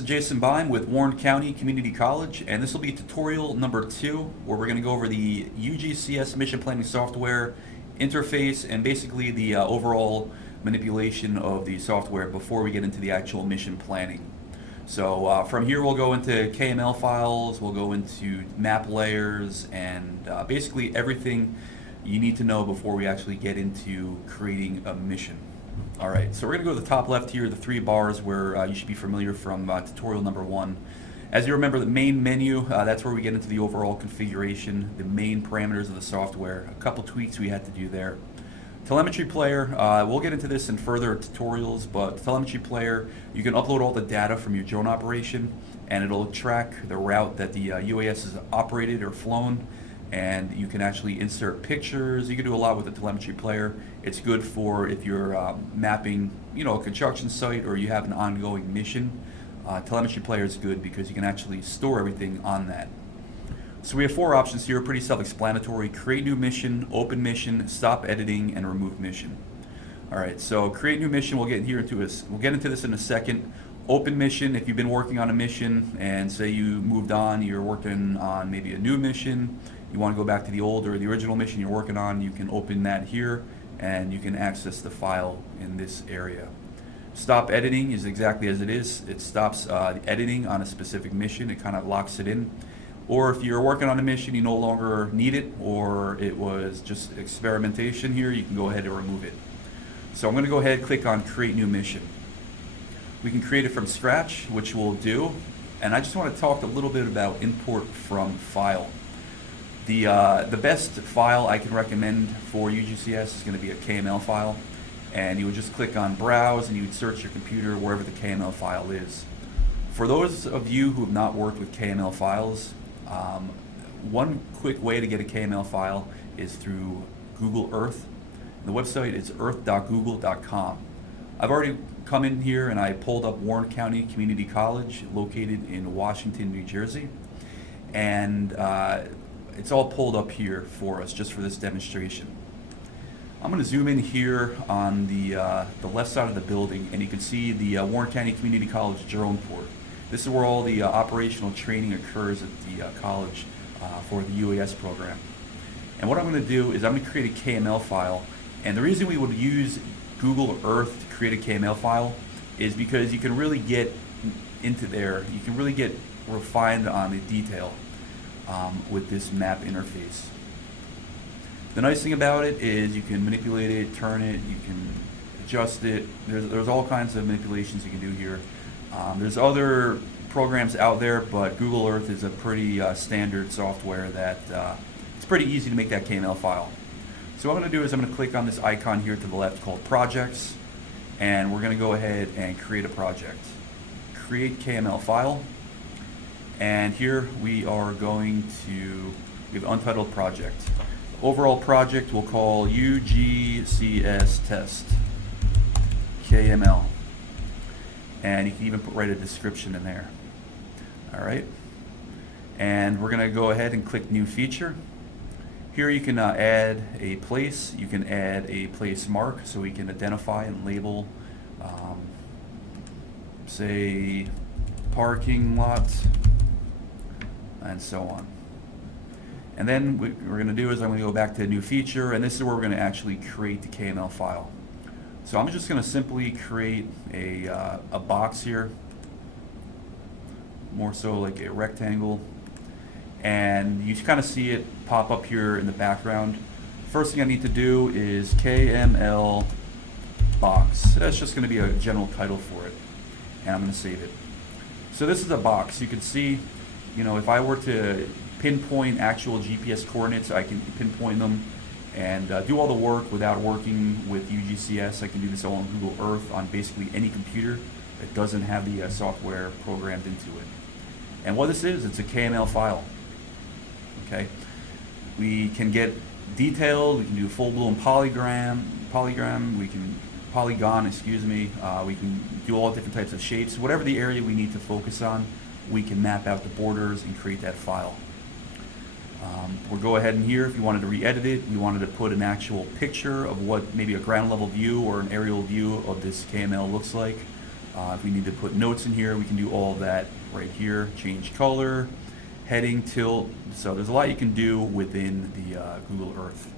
is Jason Beim with Warren County Community College, and this will be tutorial number 2, where we're going to go over the UgCS mission planning software interface and basically the overall manipulation of the software before we get into the actual mission planning. So from here we'll go into KML files, we'll go into map layers, and basically everything you need to know before we actually get into creating a mission. Alright, so we're going to go to the top left here, the 3 bars where you should be familiar from tutorial number 1. As you remember, the main menu, that's where we get into the overall configuration, the main parameters of the software, a couple tweaks we had to do there. Telemetry player, we'll get into this in further tutorials, but telemetry player, you can upload all the data from your drone operation and it'll track the route that the UAS is operated or flown, and you can actually insert pictures. You can do a lot with the telemetry player. It's good for if you're mapping, a construction site or you have an ongoing mission. Telemetry player is good because you can actually store everything on that. So we have 4 options here, pretty self-explanatory: create new mission, open mission, stop editing, and remove mission. All right, so create new mission. We'll get into this in a second. Open mission, if you've been working on a mission and say you moved on, you're working on maybe a new mission, you want to go back to the old or the original mission you're working on, you can open that here and you can access the file in this area. Stop editing is exactly as it is. It stops the editing on a specific mission. It kind of locks it in. Or if you're working on a mission you no longer need it, or it was just experimentation here, you can go ahead and remove it. So I'm going to go ahead and click on create new mission. We can create it from scratch, which we'll do, and I just want to talk a little bit about import from file. The best file I can recommend for UgCS is going to be a KML file, and you would just click on browse and you would search your computer wherever the KML file is. For those of you who have not worked with KML files, one quick way to get a KML file is through Google Earth. The website is earth.google.com. I've already come in here and I pulled up Warren County Community College, located in Washington, New Jersey, and it's all pulled up here for us just for this demonstration. I'm going to zoom in here on the left side of the building, and you can see the Warren County Community College drone port. This is where all the operational training occurs at the college for the UAS program. And what I'm going to do is I'm going to create a KML file, and the reason we would use Google Earth to create a KML file is because you can really get into there, you can really get refined on the detail with this map interface. The nice thing about it is you can manipulate it, turn it, you can adjust it. There's all kinds of manipulations you can do here. There's other programs out there, but Google Earth is a pretty standard software that it's pretty easy to make that KML file. So what I'm going to do is I'm going to click on this icon here to the left called Projects, and we're going to go ahead and create a project. Create KML file, and here we are going to give untitled project. Overall project we'll call UgCS test KML, and you can even write a description in there. Alright, and we're going to go ahead and click new feature. Here you can add a place, you can add a place mark so we can identify and label, say parking lot, and so on. And then what we're going to do is I'm going to go back to a new feature, and this is where we're going to actually create the KML file. So I'm just going to simply create a box here, more so like a rectangle, and you kind of see it pop up here in the background. First thing I need to do is KML box. That's just going to be a general title for it, and I'm going to save it. So this is a box. You can see, if I were to pinpoint actual GPS coordinates, I can pinpoint them and do all the work without working with UgCS. I can do this all on Google Earth on basically any computer that doesn't have the software programmed into it. And what this is, it's a KML file. Okay, we can get detailed. We can do full-blown polygon. We can we can do all different types of shapes. Whatever the area we need to focus on, we can map out the borders and create that file. We'll go ahead and here, if you wanted to re-edit it, you wanted to put an actual picture of what maybe a ground level view or an aerial view of this KML looks like, If we need to put notes in here, we can do all of that right here. Change color, heading, tilt. So there's a lot you can do within the Google Earth.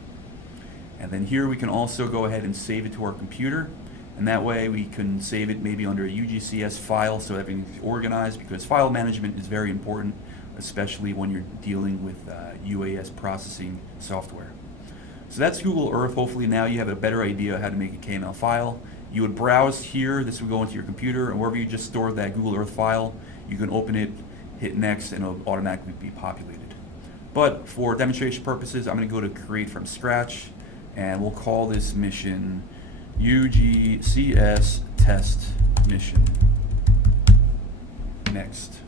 And then here we can also go ahead and save it to our computer. And that way we can save it maybe under a UgCS file so everything's organized, because file management is very important, especially when you're dealing with UAS processing software. So that's Google Earth. Hopefully now you have a better idea how to make a KML file. You would browse here, this would go into your computer, and wherever you just stored that Google Earth file, you can open it, hit next, and it'll automatically be populated. But for demonstration purposes, I'm going to go to create from scratch, and we'll call this mission UgCS test mission. Next.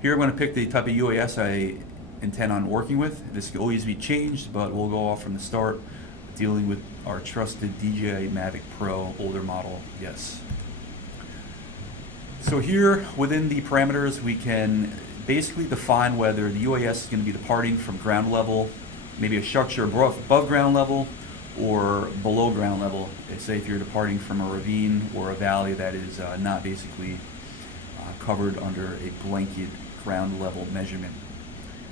Here I'm going to pick the type of UAS I intend on working with. This can always be changed, but we'll go off from the start dealing with our trusted DJI Mavic Pro older model. Yes. So here within the parameters we can basically define whether the UAS is going to be departing from ground level, maybe a structure above ground level, or below ground level. Say if you're departing from a ravine or a valley that is not basically covered under a blanket ground level measurement.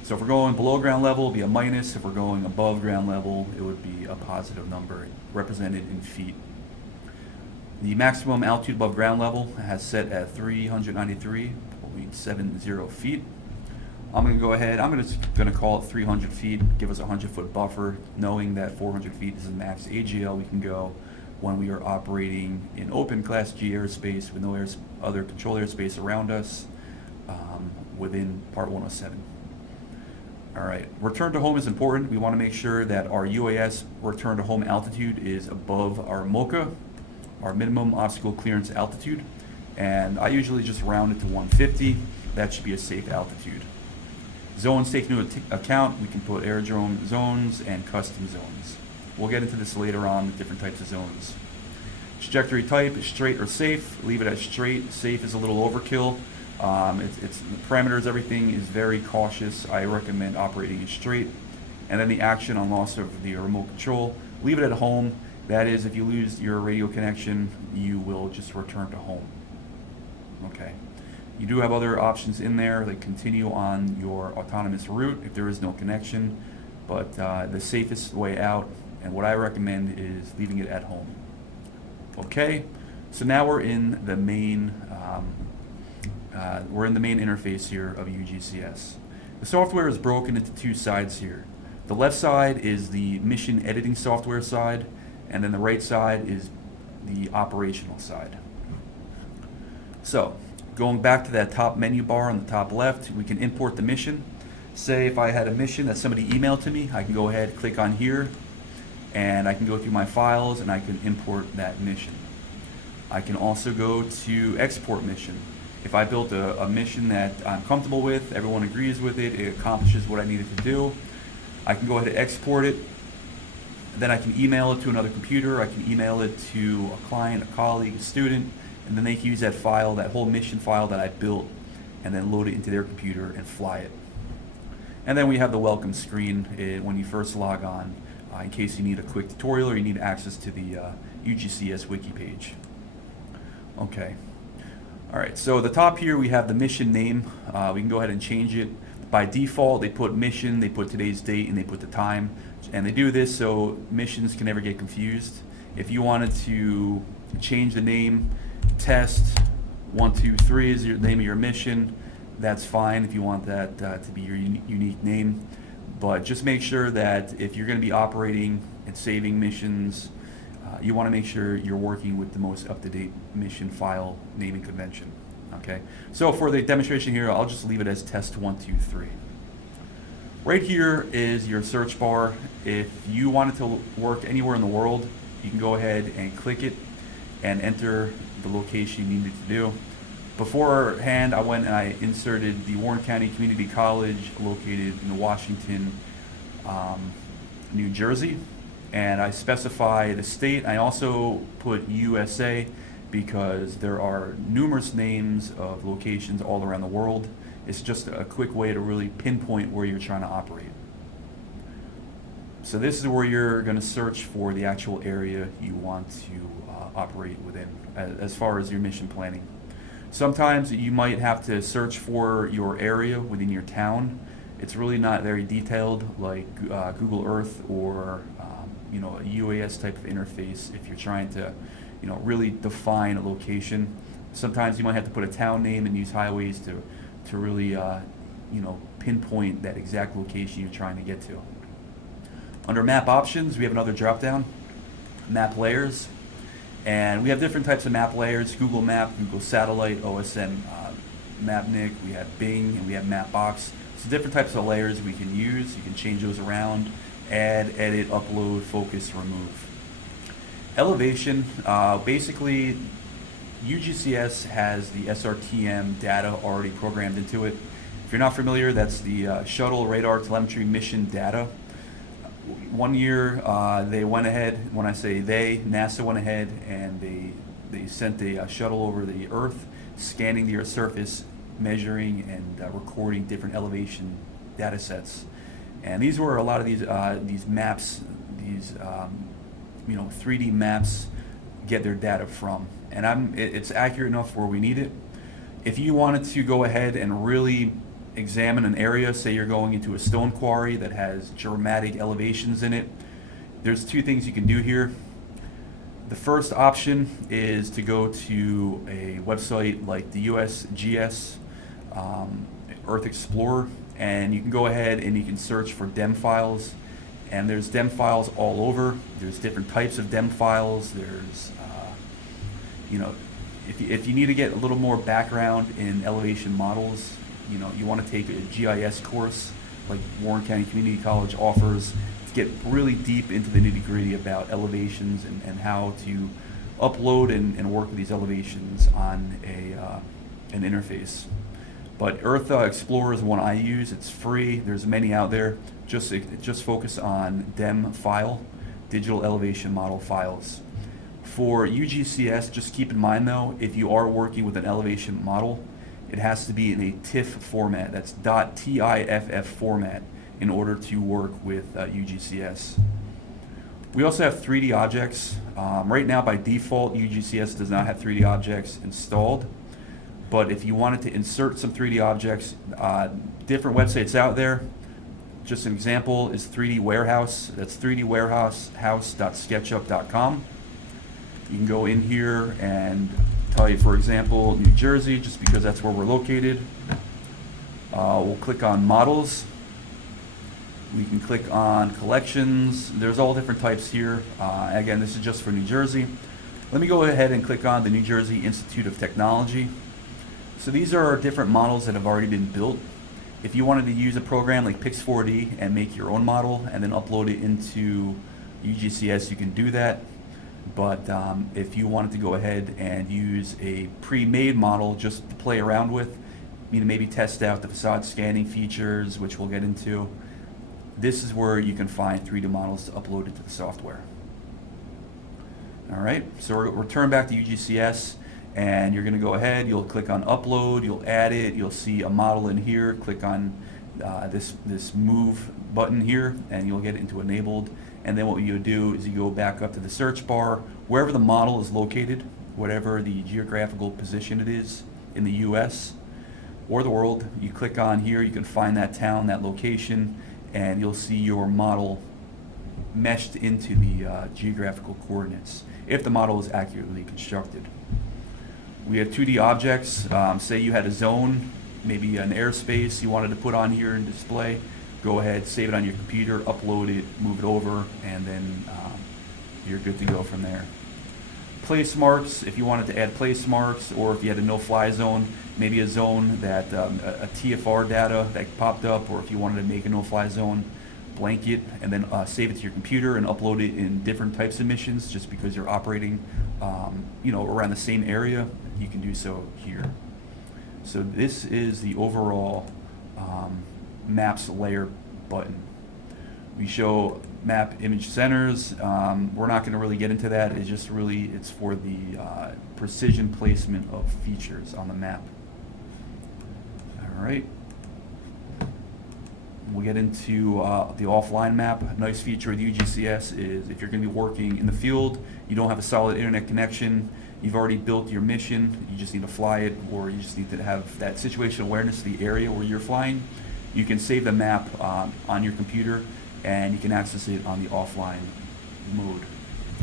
So if we're going below ground level, it would be a minus. If we're going above ground level, it would be a positive number represented in feet. The maximum altitude above ground level has set at 393.70 feet. I'm going to go ahead, I'm going to call it 300 feet, give us a 100-foot buffer, knowing that 400 feet is the max AGL we can go when we are operating in open Class G airspace with no other control airspace around us within Part 107. All right, return to home is important. We want to make sure that our UAS return to home altitude is above our MOCA, our minimum obstacle clearance altitude, and I usually just round it to 150. That should be a safe altitude. Zones taken into account, we can put aerodrome zones and custom zones. We'll get into this later on with different types of zones. Trajectory type is straight or safe. Leave it as straight. Safe is a little overkill. It's the parameters, everything is very cautious. I recommend operating it straight. And then the action on loss of the remote control, leave it at home. That is, if you lose your radio connection, you will just return to home. Okay. You do have other options in there, like continue on your autonomous route if there is no connection, but the safest way out, and what I recommend, is leaving it at home. Okay, so now we're in the main interface here of UgCS. The software is broken into two sides here. The left side is the mission editing software side, and then the right side is the operational side. So, going back to that top menu bar on the top left, we can import the mission. Say if I had a mission that somebody emailed to me, I can go ahead, click on here, and I can go through my files and I can import that mission. I can also go to export mission. If I built a mission that I'm comfortable with, everyone agrees with it, it accomplishes what I needed to do, I can go ahead and export it. Then I can email it to another computer, I can email it to a client, a colleague, a student, and then they can use that file, that whole mission file that I built, and then load it into their computer and fly it. And then we have the welcome screen when you first log on, in case you need a quick tutorial or you need access to the UgCS wiki page. Okay. All right, so the top here we have the mission name. We can go ahead and change it. By default, they put mission, they put today's date, and they put the time. And they do this so missions can never get confused. If you wanted to change the name, test 123 is the name of your mission, that's fine if you want that to be your unique name. But just make sure that if you're going to be operating and saving missions, you want to make sure you're working with the most up-to-date mission file naming convention. Okay, so for the demonstration here, I'll just leave it as test 123. Right here is your search bar. If you wanted to work anywhere in the world, you can go ahead and click it and enter the location you needed to do. Beforehand, I went and I inserted the Warren County Community College located in Washington, New Jersey, and I specify the state. I also put USA because there are numerous names of locations all around the world. It's just a quick way to really pinpoint where you're trying to operate. So this is where you're going to search for the actual area you want to operate within as far as your mission planning. Sometimes you might have to search for your area within your town. It's really not very detailed like Google Earth or a UAS type of interface if you're trying to really define a location. Sometimes you might have to put a town name and use highways to really pinpoint that exact location you're trying to get to. Under map options, we have another drop down, map layers. And we have different types of map layers: Google Map, Google Satellite, OSM, MapNIC, we have Bing, and we have Mapbox. So different types of layers we can use. You can change those around, add, edit, upload, focus, remove. Elevation, basically UgCS has the SRTM data already programmed into it. If you're not familiar, that's the shuttle radar telemetry mission data. One year they went ahead, when I say they, NASA went ahead and they sent a shuttle over the Earth, scanning the Earth's surface, measuring and recording different elevation data sets. And these were a lot of these maps, these 3D maps get their data from. And it's accurate enough where we need it. If you wanted to go ahead and really examine an area, say you're going into a stone quarry that has dramatic elevations in it, there's two things you can do here. The first option is to go to a website like the UgCS Earth Explorer, and you can go ahead and you can search for DEM files, and there's DEM files all over. There's different types of DEM files. There's if you need to get a little more background in elevation models, you want to take a GIS course like Warren County Community College offers to get really deep into the nitty-gritty about elevations and how to upload and work with these elevations on an interface. But Earth Explorer is the one I use. It's free. There's many out there. Just focus on DEM file, digital elevation model files. For UgCS, just keep in mind though, if you are working with an elevation model, it has to be in a TIFF format. That's .tiff format in order to work with UgCS. We also have 3D objects. Right now, by default, UgCS does not have 3D objects installed. But if you wanted to insert some 3D objects, different websites out there. Just an example is 3D Warehouse. That's 3dwarehouse.sketchup.com. You can go in here and type, for example, New Jersey, just because that's where we're located. We'll click on models. We can click on collections. There's all different types here. Again, this is just for New Jersey. Let me go ahead and click on the New Jersey Institute of Technology. So these are different models that have already been built. If you wanted to use a program like Pix4D and make your own model and then upload it into UgCS, you can do that. But if you wanted to go ahead and use a pre-made model just to play around with, maybe test out the facade scanning features, which we'll get into, this is where you can find 3D models to upload into the software. All right, so we'll return back to UgCS, and you're going to go ahead, you'll click on upload, you'll add it, you'll see a model in here, click on this move button here, and you'll get it into enabled. And then what you do is you go back up to the search bar, wherever the model is located, whatever the geographical position it is in the US or the world, you click on here, you can find that town, that location, and you'll see your model meshed into the geographical coordinates if the model is accurately constructed. We have 2D objects. Say you had a zone, maybe an airspace you wanted to put on here and display. Go ahead, save it on your computer, upload it, move it over, and then you're good to go from there. Place marks, if you wanted to add place marks, or if you had a no-fly zone, maybe a zone that a TFR data that popped up, or if you wanted to make a no-fly zone, blanket, and then save it to your computer and upload it in different types of missions, just because you're operating around the same area, you can do so here. So this is the overall maps layer button. We show map image centers. We're not going to really get into that. It's for the precision placement of features on the map. All right. we'll get into the offline map. A nice feature of the UgCS is if you're going to be working in the field, you don't have a solid internet connection, you've already built your mission, you just need to fly it, or you just need to have that situational awareness of the area where you're flying, you can save the map on your computer, and you can access it on the offline mode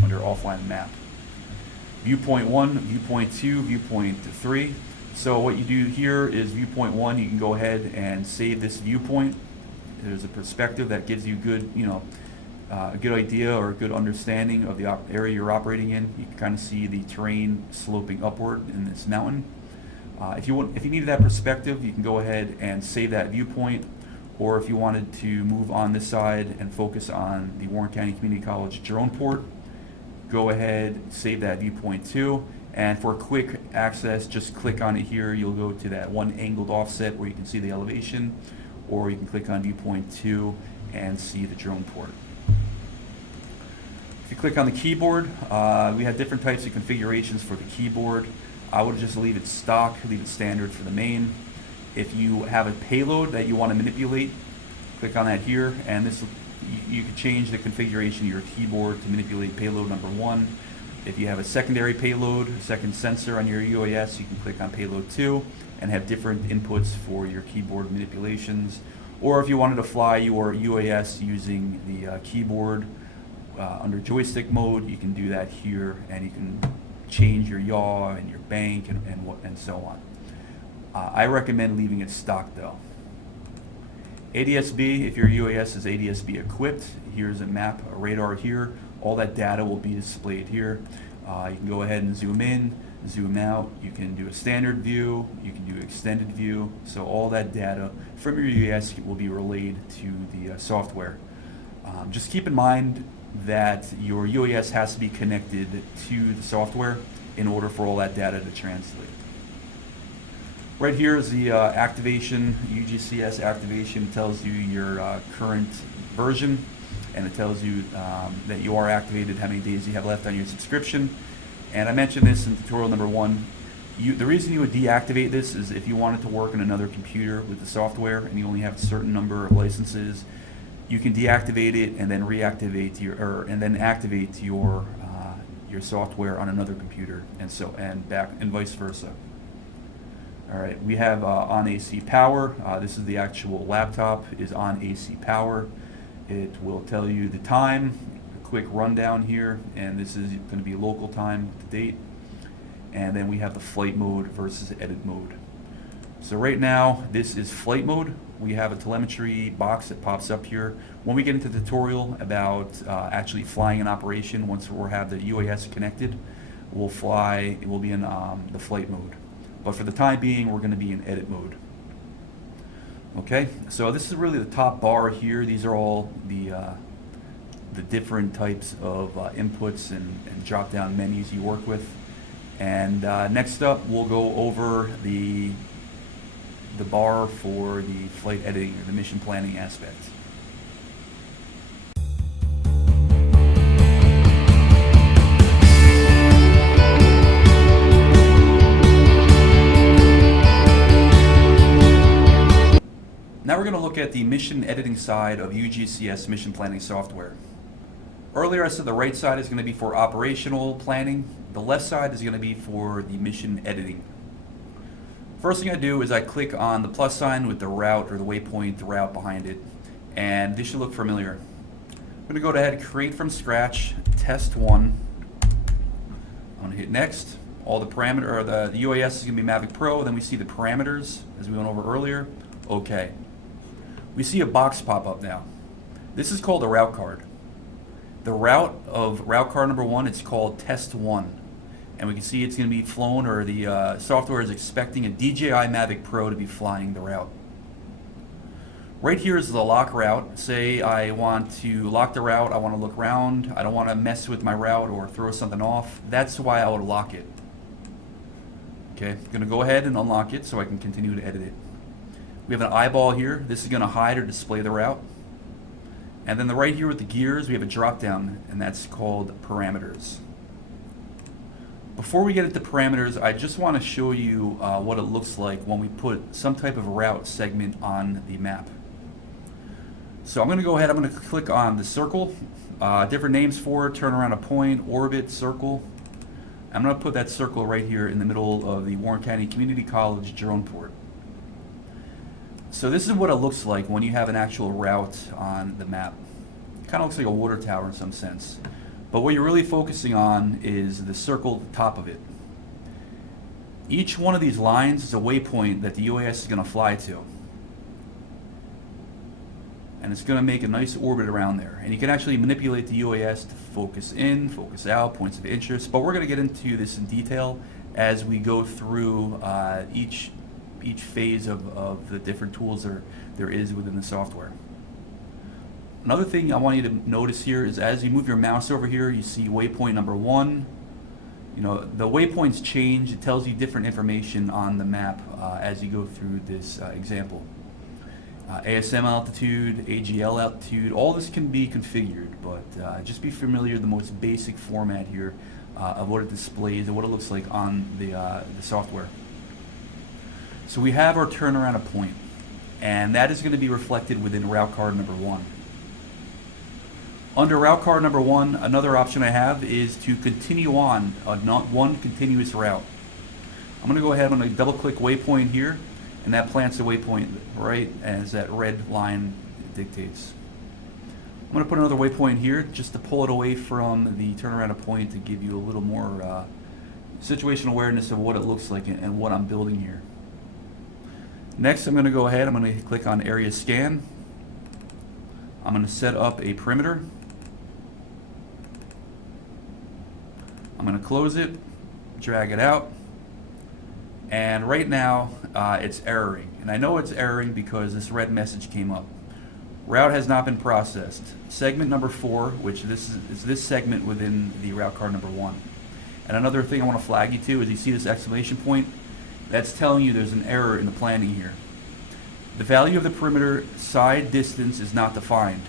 under offline map. Viewpoint 1, viewpoint 2, viewpoint 3. So what you do here is viewpoint 1, you can go ahead and save this viewpoint. There's a perspective that gives you good, a good idea or a good understanding of the area you're operating in. You can kind of see the terrain sloping upward in this mountain. If you needed that perspective, you can go ahead and save that viewpoint, or if you wanted to move on this side and focus on the Warren County Community College drone port, go ahead, save that viewpoint too. And for quick access, just click on it here. You'll go to that one angled offset where you can see the elevation, or you can click on viewpoint 2 and see the drone port. If you click on the keyboard, we have different types of configurations for the keyboard. I would just leave it stock, leave it standard for the main. If you have a payload that you want to manipulate, click on that here, and this you can change the configuration of your keyboard to manipulate payload number 1. If you have a secondary payload, a second sensor on your UAS, you can click on payload 2 and have different inputs for your keyboard manipulations. Or if you wanted to fly your UAS using the keyboard under joystick mode, you can do that here, and you can change your yaw and your bank and so on. I recommend leaving it stock though. ADS-B, if your UAS is ADS-B equipped, here's a map, a radar here. All that data will be displayed here. You can go ahead and zoom in, zoom out. You can do a standard view, you can do extended view. So all that data from your UAS will be relayed to the software. Just keep in mind that your UAS has to be connected to the software in order for all that data to translate. Right here is the activation, UgCS activation. It tells you your current version, and it tells you that you are activated, how many days you have left on your subscription. And I mentioned this in tutorial number 1. The reason you would deactivate this is if you wanted to work on another computer with the software and you only have a certain number of licenses, you can deactivate it and then reactivate and then activate your software on another computer, and back and vice versa. All right, we have on AC power. This is the actual laptop is on AC power. It will tell you the time, a quick rundown here, and this is going to be local time to date. And then we have the flight mode versus edit mode. So right now, this is flight mode. We have a telemetry box that pops up here. When we get into the tutorial about actually flying an operation, once we have the UAS connected, we'll fly, it will be in the flight mode. But for the time being, we're going to be in edit mode. Okay, so this is really the top bar here. These are all the different types of inputs and drop-down menus you work with. And next up, we'll go over the bar for the flight editing or the mission planning aspect. Now we're going to look at the mission editing side of UgCS mission planning software. Earlier I said the right side is going to be for operational planning. The left side is going to be for the mission editing. First thing I do is I click on the plus sign with the route or the waypoint, the route behind it, and this should look familiar. I'm going to go ahead and create from scratch, test 1. I'm going to hit next. All the parameter, the UAS is going to be Mavic Pro. Then we see the parameters as we went over earlier. Okay. We see a box pop up now. This is called a route card. The route of route card number 1, it's called test 1. And we can see it's going to be flown, or the software is expecting a DJI Mavic Pro to be flying the route. Right here is the lock route. Say I want to lock the route, I want to look around, I don't want to mess with my route or throw something off. That's why I would lock it. Okay, I'm going to go ahead and unlock it so I can continue to edit it. We have an eyeball here. This is going to hide or display the route. And then right here with the gears, we have a drop down, and that's called parameters. Before we get into parameters, I just want to show you what it looks like when we put some type of route segment on the map. So I'm going to go ahead, I'm going to click on the circle, different names for it, turn around a point, orbit, circle. I'm going to put that circle right here in the middle of the Warren County Community College drone port. So this is what it looks like when you have an actual route on the map. It kind of looks like a water tower in some sense. But what you're really focusing on is the circle at the top of it. Each one of these lines is a waypoint that the UAS is going to fly to. And it's going to make a nice orbit around there. And you can actually manipulate the UAS to focus in, focus out, points of interest. But we're going to get into this in detail as we go through each phase of the different tools there is within the software. Another thing I want you to notice here is as you move your mouse over here, you see waypoint number 1. You know, the waypoints change. It tells you different information on the map as you go through this example. ASM altitude, AGL altitude, all this can be configured, but just be familiar with the most basic format here of what it displays and what it looks like on the software. So we have our turnaround of point, and that is going to be reflected within route card number 1. Under route card number 1, another option I have is to continue on not one continuous route. I'm going to go ahead, I'm going to double click waypoint here, and that plants the waypoint right as that red line dictates. I'm going to put another waypoint here just to pull it away from the turnaround of point to give you a little more situational awareness of what it looks like and what I'm building here. Next, I'm going to go ahead, I'm going to click on area scan. I'm going to set up a perimeter. I'm going to close it, drag it out, and right now it's erroring. And I know it's erroring because this red message came up. Route has not been processed. Segment number 4, which this is this segment within the route card number 1. And another thing I want to flag you to is you see this exclamation point. That's telling you there's an error in the planning here. The value of the perimeter side distance is not defined.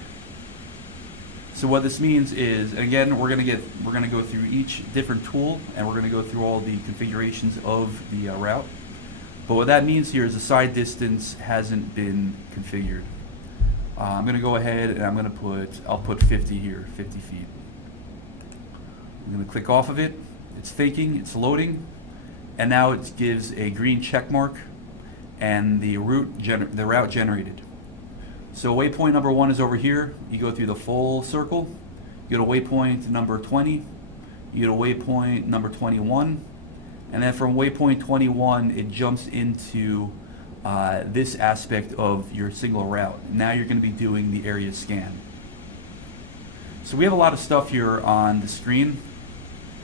So what this means is, again, we're going to go through each different tool, and we're going to go through all the configurations of the route. But what that means here is the side distance hasn't been configured. I'm going to go ahead and I'll put 50 here, 50 feet. I'm going to click off of it. It's thinking, it's loading, and now it gives a green check mark and the route generated. So waypoint number 1 is over here. You go through the full circle. You go to waypoint number 20. You go to waypoint number 21. And then from waypoint 21, it jumps into this aspect of your single route. Now you're going to be doing the area scan. So we have a lot of stuff here on the screen.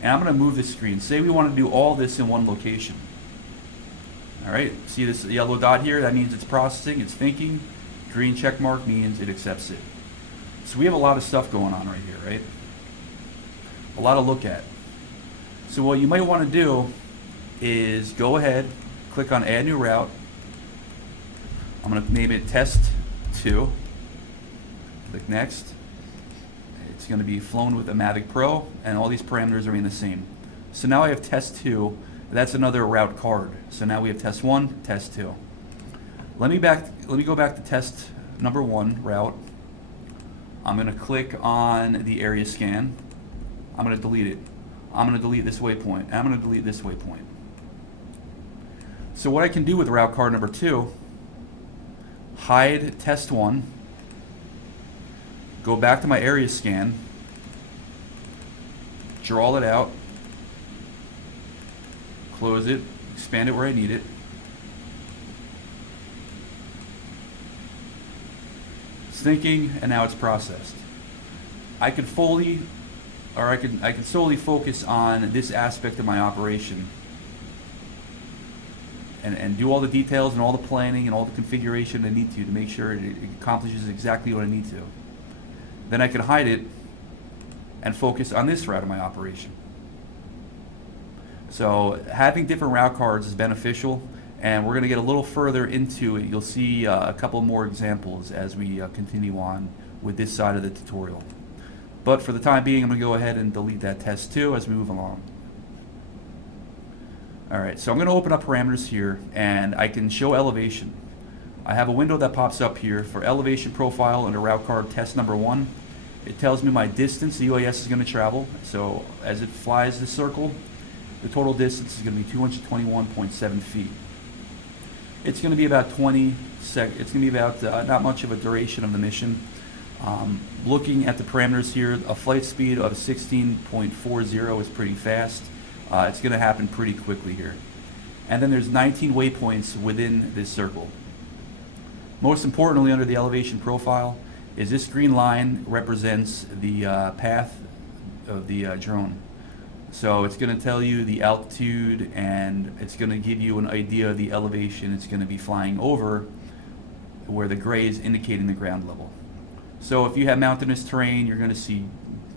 And I'm going to move this screen. Say we want to do all this in one location. All right, see this yellow dot here? That means it's processing, it's thinking. Green check mark means it accepts it. So we have a lot of stuff going on right here, right? A lot to look at. So what you might want to do is go ahead, click on add new route. I'm going to name it test 2. Click next. It's going to be flown with a Mavic Pro, and all these parameters are the same. So now I have test 2. That's another route card. So now we have test 1, test 2. Let me go back to test number 1 route. I'm going to click on the area scan. I'm going to delete it. I'm going to delete this waypoint. I'm going to delete this waypoint. So what I can do with route card number 2, hide test 1, go back to my area scan, draw it out, close it, expand it where I need it. It's thinking, and now it's processed. I can solely focus on this aspect of my operation and do all the details and all the planning and all the configuration I need to make sure it accomplishes exactly what I need to. Then I can hide it and focus on this route of my operation. So having different route cards is beneficial, and we're going to get a little further into it. You'll see a couple more examples as we continue on with this side of the tutorial. But for the time being, I'm going to go ahead and delete that test 2 as we move along. Alright, so I'm going to open up parameters here, and I can show elevation. I have a window that pops up here for elevation profile under route card test number 1. It tells me my distance the UAS is going to travel. So as it flies the circle, the total distance is going to be 221.7 feet. It's going to be about 20 seconds. It's going to be about not much of a duration of the mission. Looking at the parameters here, a flight speed of 16.40 is pretty fast. It's going to happen pretty quickly here. And then there's 19 waypoints within this circle. Most importantly, under the elevation profile, is this green line represents the path of the drone. So it's going to tell you the altitude, and it's going to give you an idea of the elevation it's going to be flying over, where the gray is indicating the ground level. So if you have mountainous terrain, you're going to see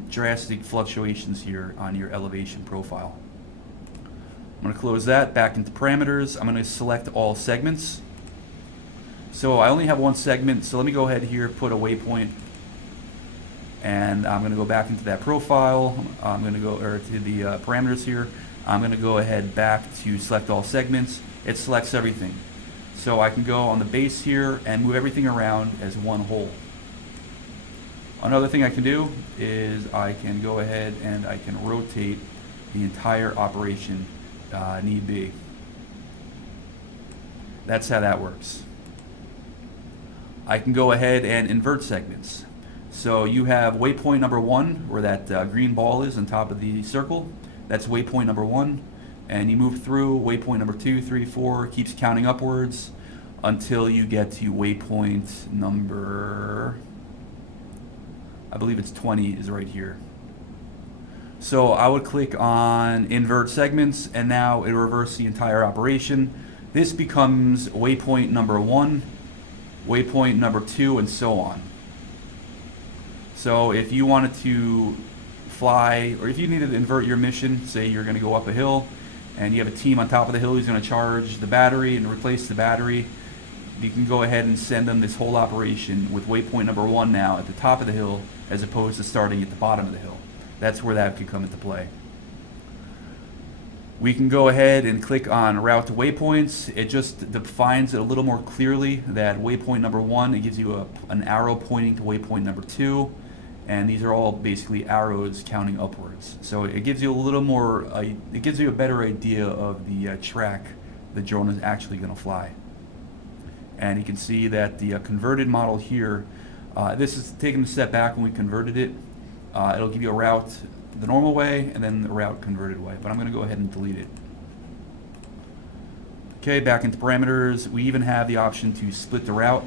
drastic fluctuations here on your elevation profile. I'm going to close that, back into parameters. I'm going to select all segments. So I only have one segment, so let me go ahead here, put a waypoint, and I'm going to go back into that profile. I'm going to go to the parameters here. I'm going to go ahead back to select all segments. It selects everything. So I can go on the base here and move everything around as one whole. Another thing I can do is I can go ahead and I can rotate the entire operation need be. That's how that works. I can go ahead and invert segments. So you have waypoint number 1, where that green ball is on top of the circle. That's waypoint number 1. And you move through waypoint number 2, 3, 4, keeps counting upwards until you get to waypoint number, I believe it's 20 is right here. So I would click on invert segments, and now it reverses the entire operation. This becomes waypoint number 1, waypoint number 2, and so on. So if you wanted to fly, or if you needed to invert your mission, say you're going to go up a hill and you have a team on top of the hill who's going to charge the battery and replace the battery, you can go ahead and send them this whole operation with waypoint number 1 now at the top of the hill, as opposed to starting at the bottom of the hill. That's where that could come into play. We can go ahead and click on route to waypoints. It just defines it a little more clearly that waypoint number 1, it gives you an arrow pointing to waypoint number 2, and these are all basically arrows counting upwards. So it gives you a little more, it gives you a better idea of the track the drone is actually going to fly. And you can see that the converted model here, this is taking a step back when we converted it. It'll give you a route the normal way and then the route converted way, but I'm going to go ahead and delete it. Okay, back into parameters. We even have the option to split the route.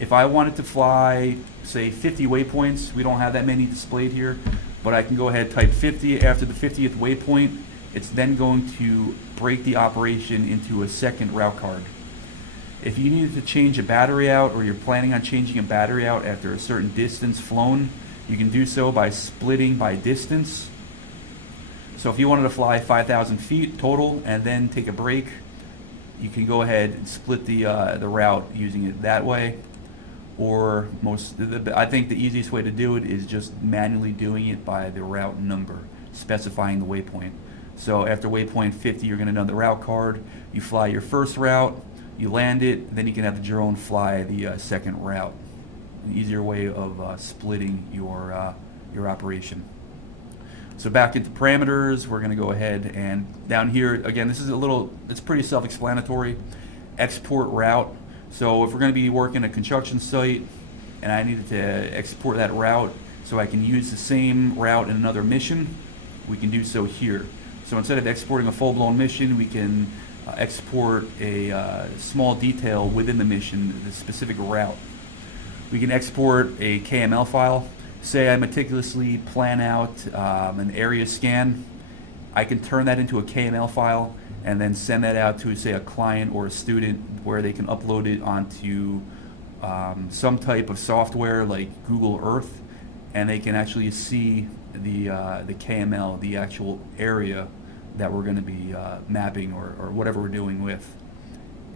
If I wanted to fly, say 50 waypoints, we don't have that many displayed here, but I can go ahead, type 50 after the 50th waypoint. It's then going to break the operation into a second route card. If you needed to change a battery out, or you're planning on changing a battery out after a certain distance flown, you can do so by splitting by distance. So if you wanted to fly 5,000 feet total and then take a break, you can go ahead and split the route using it that way. Or I think the easiest way to do it is just manually doing it by the route number, specifying the waypoint. So after waypoint 50, you're going to know the route card. You fly your first route, you land it, then you can have the drone fly the second route. An easier way of splitting your operation. So back into parameters, we're going to go ahead and down here, again, this is it's pretty self-explanatory. Export route. So if we're going to be working a construction site and I needed to export that route so I can use the same route in another mission, we can do so here. So instead of exporting a full-blown mission, we can export a small detail within the mission, the specific route. We can export a KML file. Say I meticulously plan out an area scan. I can turn that into a KML file and then send that out to, say, a client or a student where they can upload it onto some type of software like Google Earth, and they can actually see the KML, the actual area that we're going to be mapping or whatever we're doing with.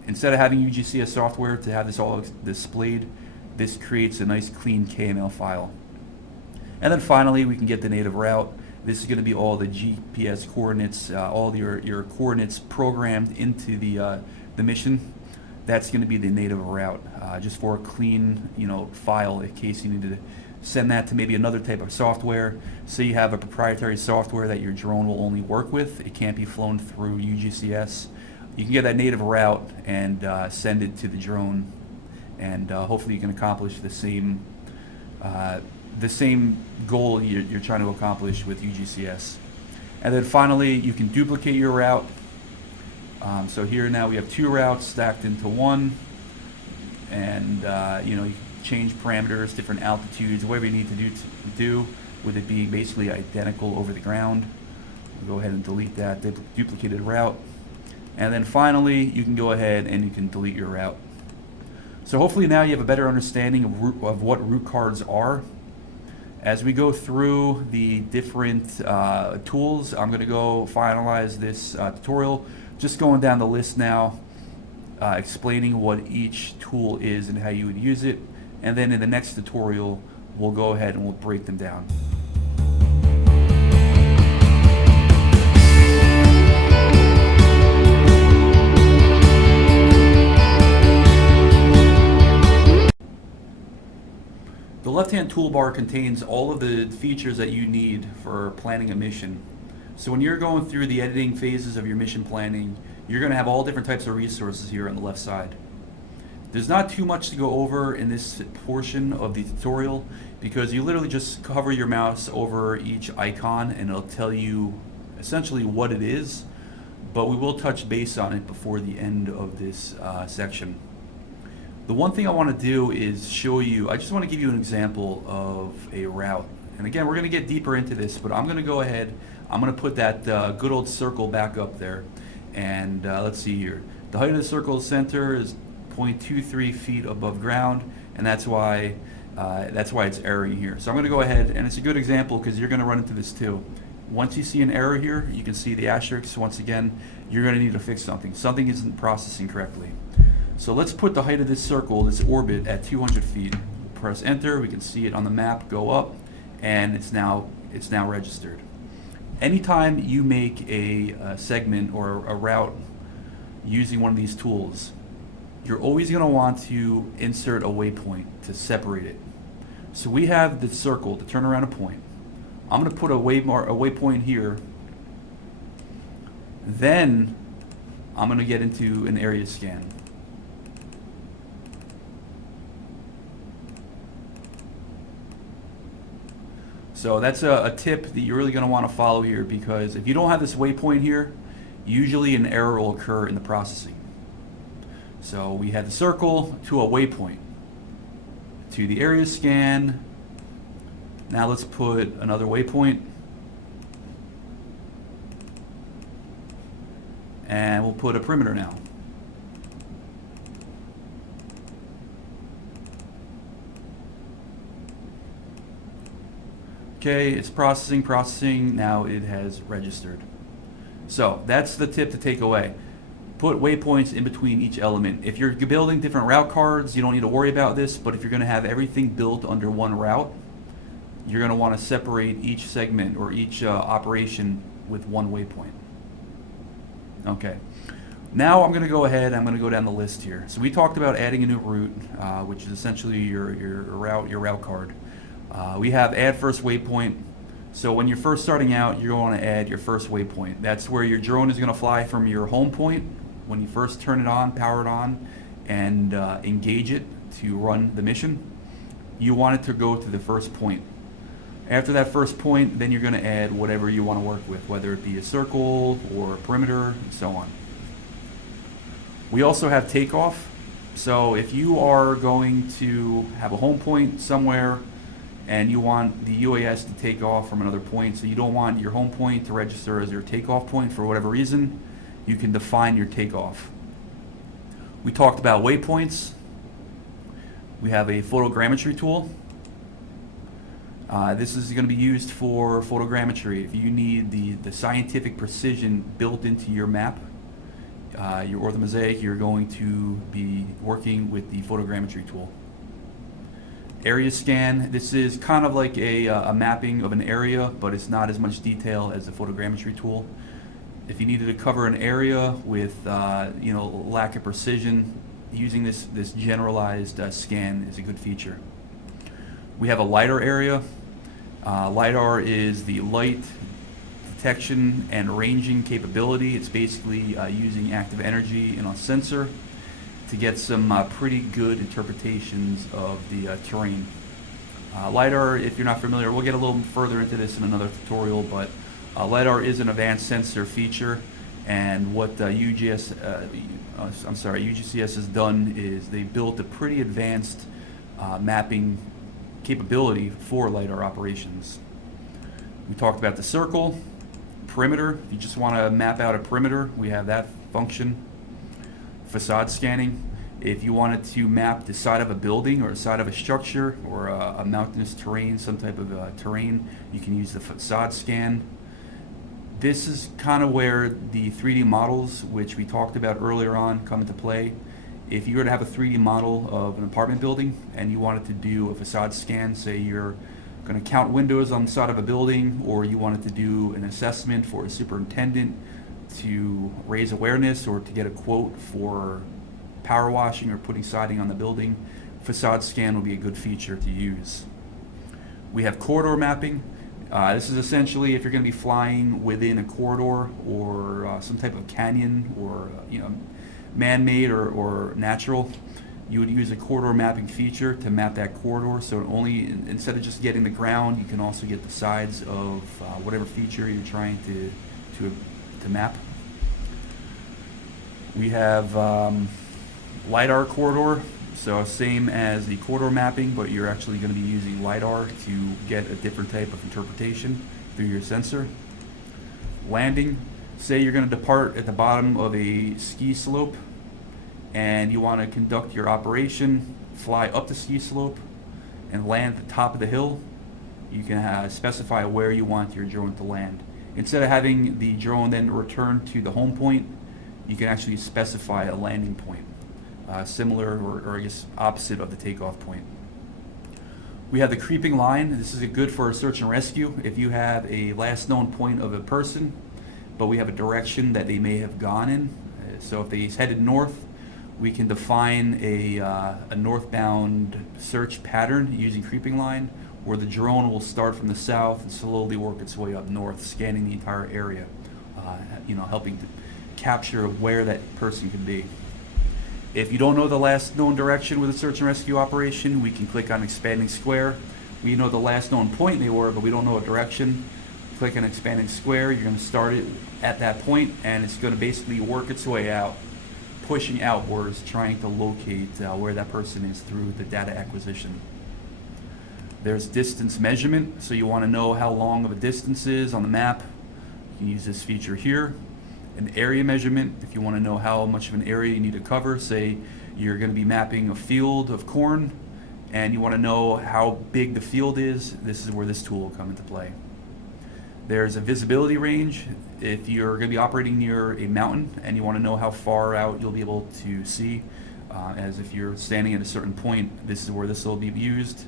Instead of having UgCS software to have this all displayed, this creates a nice clean KML file. And then finally, we can get the native route. This is going to be all the GPS coordinates, all your coordinates programmed into the mission. that's going to be the native route, just for a clean, file in case you need to send that to maybe another type of software. Say you have a proprietary software that your drone will only work with. It can't be flown through UgCS. You can get that native route and send it to the drone, and hopefully you can accomplish the same goal you're trying to accomplish with UgCS. And then finally, you can duplicate your route. So here now we have two routes stacked into one, and you can change parameters, different altitudes, whatever you need to do with it being basically identical over the ground. We'll go ahead and delete that duplicated route. And then finally, you can go ahead and you can delete your route. So hopefully now you have a better understanding of what route cards are. As we go through the different tools, I'm going to go finalize this tutorial. Just going down the list now, explaining what each tool is and how you would use it. And then in the next tutorial, we'll go ahead and we'll break them down. The left-hand toolbar contains all of the features that you need for planning a mission. So when you're going through the editing phases of your mission planning, you're going to have all different types of resources here on the left side. There's not too much to go over in this portion of the tutorial because you literally just hover your mouse over each icon and it'll tell you essentially what it is, but we will touch base on it before the end of this section. The one thing I want to do is show you, I just want to give you an example of a route. And again, we're going to get deeper into this, but I'm going to go ahead, I'm going to put that good old circle back up there. And let's see here. The height of the circle center is 0.23 feet above ground, and that's why it's erroring here. So I'm going to go ahead, and it's a good example because you're going to run into this too. Once you see an error here, you can see the asterisk. Once again, you're going to need to fix something. Something isn't processing correctly. So let's put the height of this circle, this orbit, at 200 feet. Press enter. We can see it on the map go up, and it's now registered. Anytime you make a segment or a route using one of these tools, you're always going to want to insert a waypoint to separate it. So we have the circle to turn around a point. I'm going to put a waypoint here. Then I'm going to get into an area scan. So that's a tip that you're really going to want to follow here, because if you don't have this waypoint here, usually an error will occur in the processing. So we had the circle to a waypoint, to the area scan. Now let's put another waypoint, and we'll put a perimeter now. Okay, it's processing, now it has registered. So that's the tip to take away. Put waypoints in between each element. If you're building different route cards, you don't need to worry about this, but if you're going to have everything built under one route, you're going to want to separate each segment or each operation with one waypoint. Okay. Now I'm going to go ahead, I'm going to go down the list here. So we talked about adding a new route, which is essentially your route card. We have add first waypoint. So when you're first starting out, you're going to add your first waypoint. That's where your drone is going to fly from your home point when you first turn it on, power it on, and engage it to run the mission. You want it to go to the first point. After that first point, then you're going to add whatever you want to work with, whether it be a circle or a perimeter, and so on. We also have takeoff. So if you are going to have a home point somewhere and you want the UAS to take off from another point, so you don't want your home point to register as your takeoff point for whatever reason, you can define your takeoff. We talked about waypoints. We have a photogrammetry tool. This is going to be used for photogrammetry. If you need the scientific precision built into your map, your orthomosaic, you're going to be working with the photogrammetry tool. Area scan, this is kind of like a mapping of an area, but it's not as much detail as the photogrammetry tool. If you needed to cover an area with lack of precision, using this generalized scan is a good feature. We have a LiDAR area. LiDAR is the light detection and ranging capability. It's basically using active energy in a sensor to get some pretty good interpretations of the terrain. LiDAR, if you're not familiar, we'll get a little further into this in another tutorial, but LiDAR is an advanced sensor feature, and what UgCS has done is they built a pretty advanced mapping capability for LiDAR operations. We talked about the circle, perimeter. If you just want to map out a perimeter, we have that function. Facade scanning. If you wanted to map the side of a building or the side of a structure or a mountainous terrain, some type of terrain, you can use the facade scan. This is kind of where the 3D models, which we talked about earlier on, come into play. If you were to have a 3D model of an apartment building and you wanted to do a facade scan, say you're going to count windows on the side of a building, or you wanted to do an assessment for a superintendent to raise awareness or to get a quote for power washing or putting siding on the building, facade scan will be a good feature to use. We have corridor mapping. This is essentially if you're going to be flying within a corridor or some type of canyon or man-made or natural, you would use a corridor mapping feature to map that corridor. So only instead of just getting the ground, you can also get the sides of whatever feature you're trying to map. We have LiDAR corridor, so same as the corridor mapping, but you're actually going to be using LiDAR to get a different type of interpretation through your sensor. Landing, say you're going to depart at the bottom of a ski slope and you want to conduct your operation, fly up the ski slope and land at the top of the hill. You can specify where you want your drone to land. Instead of having the drone then return to the home point, you can actually specify a landing point, similar or I guess opposite of the takeoff point. We have the creeping line. This is good for search and rescue. If you have a last known point of a person, but we have a direction that they may have gone in. So if they headed north, we can define a northbound search pattern using creeping line, where the drone will start from the south and slowly work its way up north, scanning the entire area, helping to capture where that person could be. If you don't know the last known direction with a search and rescue operation, we can click on expanding square. We know the last known point they were, but we don't know a direction. Click on expanding square, you're going to start it at that point, and it's going to basically work its way out, pushing outwards, trying to locate where that person is through the data acquisition. There's distance measurement, so you want to know how long of a distance is on the map. You can use this feature here. An area measurement, if you want to know how much of an area you need to cover. Say you're going to be mapping a field of corn and you want to know how big the field is, this is where this tool will come into play. There's a visibility range. If you're going to be operating near a mountain and you want to know how far out you'll be able to see, as if you're standing at a certain point, this is where this will be used.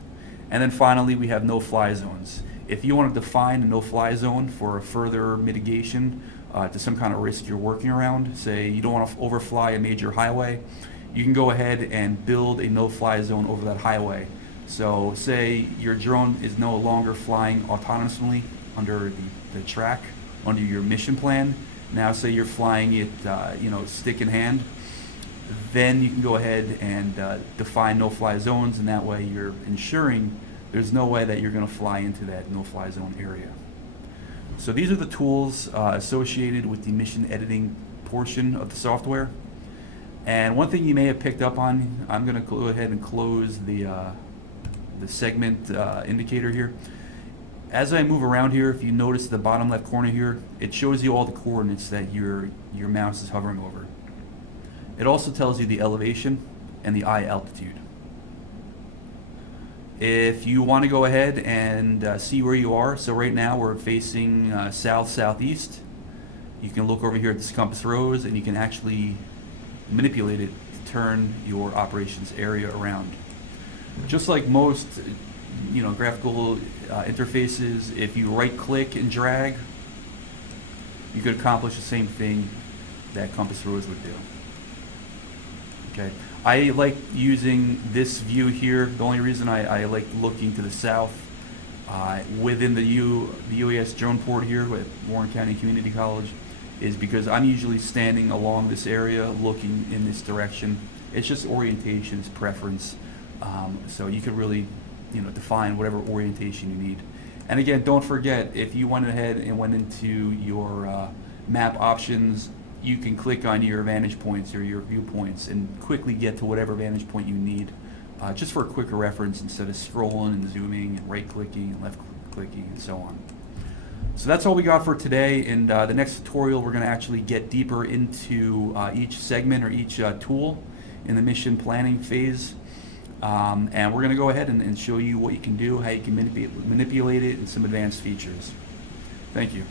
And then finally, we have no-fly zones. If you want to define a no-fly zone for a further mitigation to some kind of risk you're working around, say you don't want to overfly a major highway, you can go ahead and build a no-fly zone over that highway. So say your drone is no longer flying autonomously under the track, under your mission plan. Now say you're flying it stick in hand, then you can go ahead and define no-fly zones, and that way you're ensuring there's no way that you're going to fly into that no-fly zone area. So these are the tools associated with the mission editing portion of the software. And one thing you may have picked up on, I'm going to go ahead and close the segment indicator here. As I move around here, if you notice the bottom left corner here, it shows you all the coordinates that your mouse is hovering over. It also tells you the elevation and the eye altitude. If you want to go ahead and see where you are, so right now we're facing south-southeast. You can look over here at this compass rose and you can actually manipulate it to turn your operations area around. Just like most graphical interfaces, if you right-click and drag, you could accomplish the same thing that compass rose would do. Okay. I like using this view here. The only reason I like looking to the south within the UAS drone port here with Warren County Community College is because I'm usually standing along this area looking in this direction. It's just orientation, it's preference. So you could really, define whatever orientation you need. And again, don't forget, if you went ahead and went into your map options, you can click on your vantage points or your viewpoints and quickly get to whatever vantage point you need, just for a quicker reference instead of scrolling and zooming and right-clicking and left-clicking and so on. So that's all we got for today. In the next tutorial, we're going to actually get deeper into each segment or each tool in the mission planning phase. And we're going to go ahead and show you what you can do, how you can manipulate it, and some advanced features. Thank you.